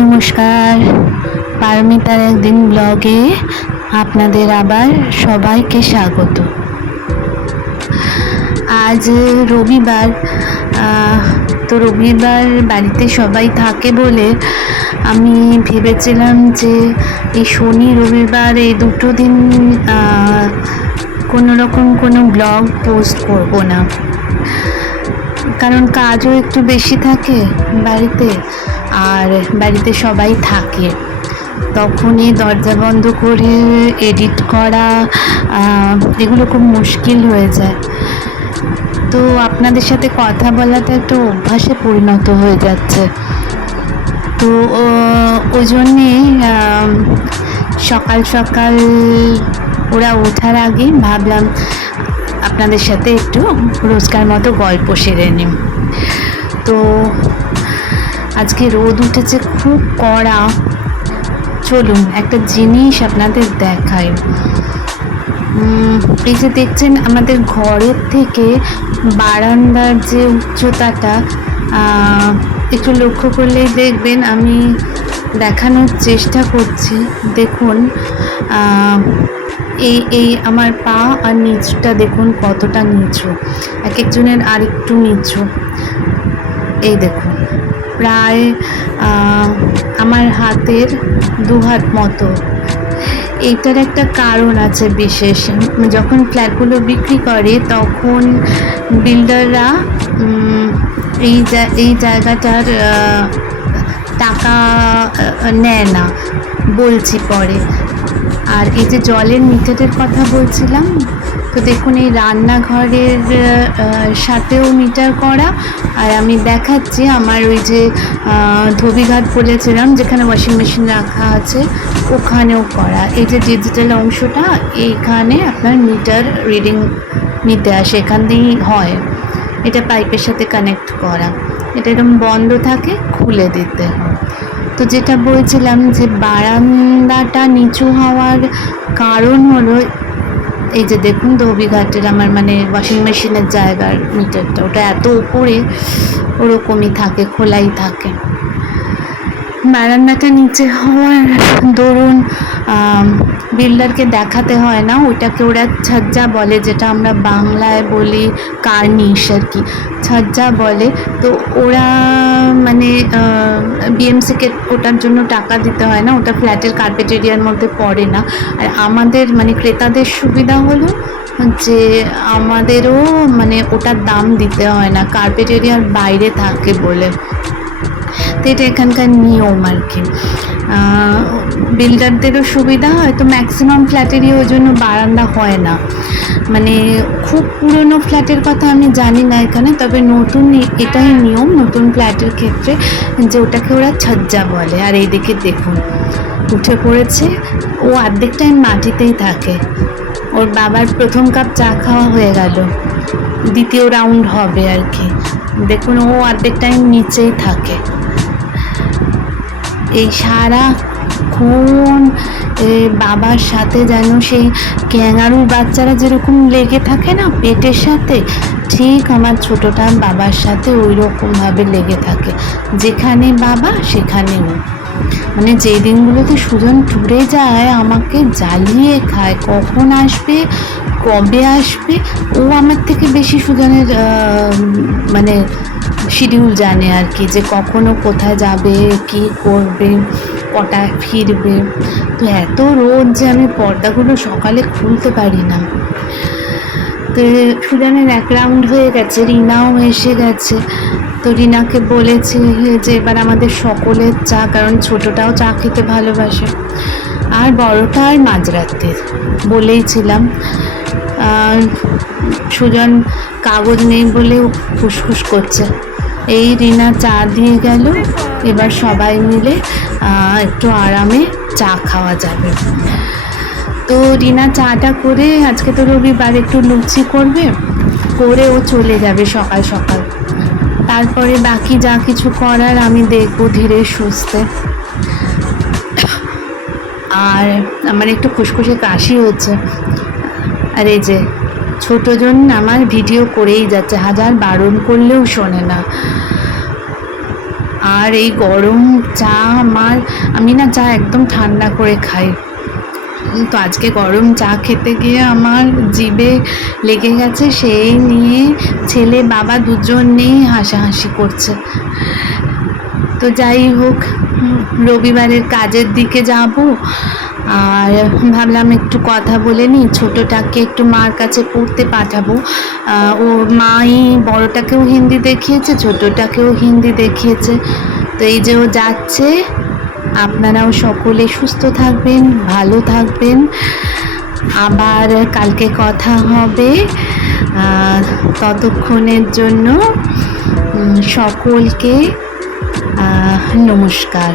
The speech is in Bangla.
নমস্কার। পারমিতার একদিন ব্লগে আপনাদের আবার সবাইকে স্বাগত। আজ রবিবার তো রবিবার বাড়িতে সবাই থাকে বলে আমি ভেবেছিলাম যে এই শনি, রবিবার এই দুটো দিন কোনো রকম কোনো ব্লগ পোস্ট করব না। কারণ কাজও একটু বেশি থাকে বাড়িতে আর বাড়িতে সবাই থাকে। তখনই দরজা বন্ধ করে এডিট করা এগুলো খুব মুশকিল হয়ে যায়। তো আপনাদের সাথে কথা বলাটা একটা অভ্যাসে পরিণত হয়ে যাচ্ছে। তো ওই জন্যে সকাল সকাল ওরা ওঠার আগে ভাবলাম আপনাদের সাথে একটু রোজকার মতো গল্প সেরে নিই। তো আজকে রোদ উঠেছে খুব কড়া। চলুন, একটা জিনিস আপনাদের দেখাই। এই যে দেখছেন আমাদের ঘরের থেকে বারান্দার যে উচ্চতাটা একটু লক্ষ্য করলেই দেখবেন আমি দেখানোর চেষ্টা করছি। দেখুন এই এই আমার পা আর নিচটা দেখুন কতটা নিচু। এক একজনের আরেকটু নিচু। এই দেখুন। প্রায় আমার হাতের দু হাত মতো। এইটার একটা কারণ আছে বিশেষ। যখন ফ্ল্যাটগুলো বিক্রি করে তখন বিল্ডাররা এই এই জায়গাটার টাকা নেয় না, বলছি পরে। আর এই যে জলের মিটারের কথা বলছিলাম, তো দেখুন এই রান্নাঘরের সাথেও মিটার করা, আর আমি দেখাচ্ছি আমার ওই যে ধোবিঘাট বলেছিলাম যেখানে ওয়াশিং মেশিন রাখা আছে, ওখানেও করা। এই যে ডিজিটাল অংশটা, এইখানে আপনার মিটার রিডিং নিতে আসে, এখান দিয়েই হয়। এটা পাইপের সাথে কানেক্ট করা। এটা এরকম বন্ধ থাকে, খুলে দিতে হয়। তো যেটা বলছিলাম যে বারান্দাটা নিচু হওয়ার কারণ হলো, এই যে দেখুন ধোবিঘাটের আমার মানে ওয়াশিং মেশিনের জায়গার মিটারটা ওটা এত উপরে, ওরকমই থাকে, খোলাই থাকে। বারান্দাটা নিচে হওয়ার দরুন বিল্ডারকে দেখাতে হয় না। ওইটাকে ওরা ছাজ্জা বলে, যেটা আমরা বাংলায় বলি কার্নিশ আর কি। ছাজ্জা বলে। তো ওরা মানে বিএমসিকে ওটার জন্য টাকা দিতে হয় না। ওটা ফ্ল্যাটের কার্পেট এরিয়ার মধ্যে পড়ে না। আর আমাদের মানে ক্রেতাদের সুবিধা হলো যে আমাদেরও মানে ওটার দাম দিতে হয় না। কার্পেট এরিয়ার বাইরে থাকে বলে। তো এটা এখানকার নিয়ম আর কি। বিল্ডারদেরও সুবিধা, হয়তো ম্যাক্সিমাম ফ্ল্যাটেরই ওই জন্য বারান্দা হয় না। মানে খুব পুরনো ফ্ল্যাটের কথা আমি জানি না এখানে, তবে নতুন এটাই নিয়ম, নতুন ফ্ল্যাটের ক্ষেত্রে যে ওটাকে ওরা ছজ্জা বলে। আর এইদিকে দেখুন, উঠে পড়েছে, ও অর্ধেক টাইম মাটিতেই থাকে। ওর বাবার প্রথম কাপ চা খাওয়া হয়ে গেল। দ্বিতীয় রাউন্ড হবে আর কি। দেখুন, ও অর্ধেক টাইম নিচেই থাকে। এই সারা কোন বাবার সাথে যেন সেই ক্যাঙারুর বাচ্চারা যেরকম লেগে থাকে না পেটের সাথে, ঠিক আমার ছোটটা বাবার সাথে ওই রকমভাবে লেগে থাকে। যেখানে বাবা, সেখানে ও। মানে যে দিনগুলোতে সুজন টুরে যায়, আমাকে জ্বালিয়ে খায়। কখন আসবে, কবে আসবে, ও আমার থেকে বেশি সুজনের মানে শিডিউল জানে আর কি, যে কখনো কোথায় যাবে, কি করবে, কটা ফিরবে। তো এত রোদ যে আমি পর্দাগুলো সকালে খুলতে পারি না। তো সুজানের এক রাউন্ড হয়ে গেছে, রিনাও এসে গেছে। তো রিনাকে বলেছি যে এবার আমাদের সকলের চা, কারণ ছোটটাও চা খেতে ভালোবাসে। আর বড়টা আর মাঝরাতের বলেইছিলাম সুজন কাগজ নেই বলে ফুসফুস করছে। এই রিনা চা দিয়ে গেল, এবার সবাই মিলে একটু আরামে চা খাওয়া যাবে। তো রিনা চাটা করে আজকে তো রবিবার একটু লুচি করবে, করে ও চলে যাবে সকাল সকাল। তারপরে বাকি যা কিছু করার আমি দেখব ধীরে সুস্থে। আর আমার একটু খুসখুসে কাশি হচ্ছে। আর এই যে ছোটজন আমার ভিডিও করেই যাচ্ছে, হাজার বারণ করলেও শোনে না। আর এই গরম চা আমার, আমি না চা একদম ঠান্ডা করে খাই। তো আজকে গরম চা খেতে গিয়ে আমার জিভে লেগে গেছে, সেই নিয়ে ছেলে বাবা দুজনেই হাসাহাসি করছে। তো যাই হোক, রবিবারের কাজের দিকে যাব। আর ভাবলাম একটু কথা বলে নিই ছোটোটাকে একটু মার কাছে পড়তে পাঠাবো। ও মাই বড়টাকেও হিন্দি দেখিয়েছে, ছোটোটাকেও হিন্দি দেখিয়েছে। তো এই যে ও যাচ্ছে আপনারাও সকলে সুস্থ থাকবেন ভালো থাকবেন। আবার কালকে কথা হবে ততক্ষণের জন্য সকলকে নমস্কার।